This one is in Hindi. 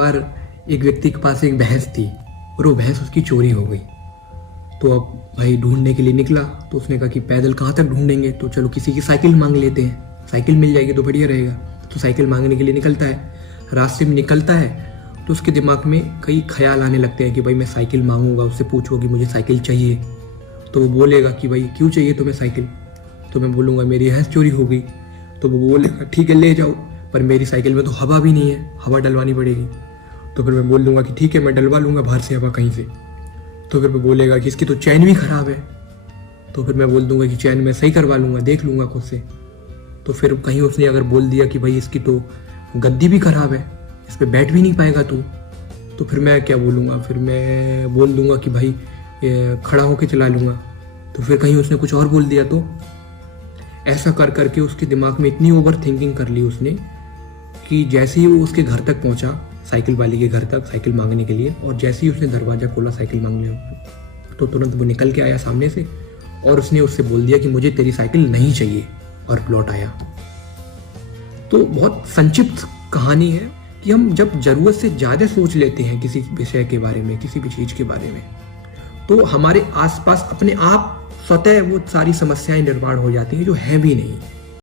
बार एक व्यक्ति के पास एक भैंस थी और वो भैंस उसकी चोरी हो गई। तो अब भाई ढूंढने के लिए निकला, तो उसने कहा कि पैदल कहाँ तक ढूंढेंगे, तो चलो किसी की साइकिल मांग लेते हैं, साइकिल मिल जाएगी तो बढ़िया रहेगा। तो साइकिल मांगने के लिए निकलता है। रास्ते में निकलता है तो उसके दिमाग में कई ख्याल आने लगते हैं कि भाई मैं साइकिल मांगूंगा, उससे पूछूंगा कि मुझे साइकिल चाहिए, तो वो बोलेगा कि भाई क्यों चाहिए तुम्हें साइकिल, तो मैं बोलूँगा मेरी भैंस चोरी हो गई। तो वो बोलेगा ठीक है ले जाओ, पर मेरी साइकिल में तो हवा भी नहीं है, हवा डलवानी पड़ेगी। तो फिर मैं बोल दूंगा कि ठीक है मैं डलवा लूँगा बाहर से हवा कहीं से। तो फिर मैं बोलेगा कि इसकी तो चैन भी ख़राब है। तो फिर मैं बोल दूंगा कि चैन मैं सही करवा लूँगा, देख लूँगा खुद से। तो फिर कहीं उसने अगर बोल दिया कि भाई इसकी तो गद्दी भी ख़राब है, इस पर बैठ भी नहीं पाएगा तू, तो फिर मैं क्या बोलूँगा, फिर मैं बोल दूंगा कि भाई खड़ा होके चला लूँगा। तो फिर कहीं उसने कुछ और बोल दिया, तो ऐसा कर करके उसके दिमाग में इतनी ओवर थिंकिंग कर ली उसने कि जैसे ही वो उसके घर तक पहुंचा, साइकिल वाले के घर तक साइकिल मांगने के लिए, और जैसे ही उसने दरवाज़ा खोला साइकिल मांगने, तो तुरंत वो निकल के आया सामने से और उसने उससे बोल दिया कि मुझे तेरी साइकिल नहीं चाहिए, और लौट आया। तो बहुत संक्षिप्त कहानी है कि हम जब ज़रूरत से ज़्यादा सोच लेते हैं किसी विषय के बारे में, किसी भी चीज़ के बारे में, तो हमारे आसपास अपने आप स्वतः वो सारी समस्याएं निर्माण हो जाती हैं जो है भी नहीं।